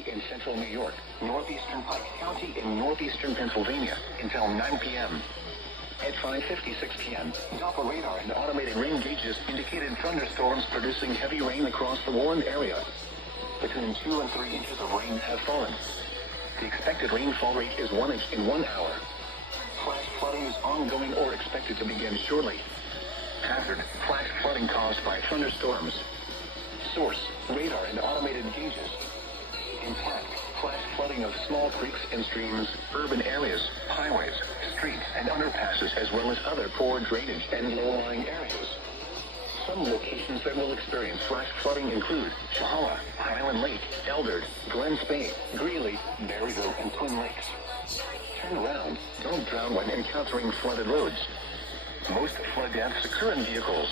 County in central New York, northeastern Pike County in northeastern Pennsylvania until 9 p.m. At 5:56 p.m., Doppler radar and automated rain gauges indicated thunderstorms producing heavy rain across the warned area. Between 2 and 3 inches of rain have fallen. The expected rainfall rate is 1 inch in 1 hour. Flash flooding is ongoing or expected to begin shortly. Hazard: flash flooding caused by thunderstorms. Source: radar and automated gauges. Impact: flash flooding of small creeks and streams, urban areas, highways, streets, and underpasses, as well as other poor drainage and low-lying areas. Some locations that will experience flash flooding include Chehawa, Highland Lake, Eldred, Glens Bay, Greeley, Berryville, and Twin Lakes. Turn around. Don't drown when encountering flooded roads. Most flood deaths occur in vehicles.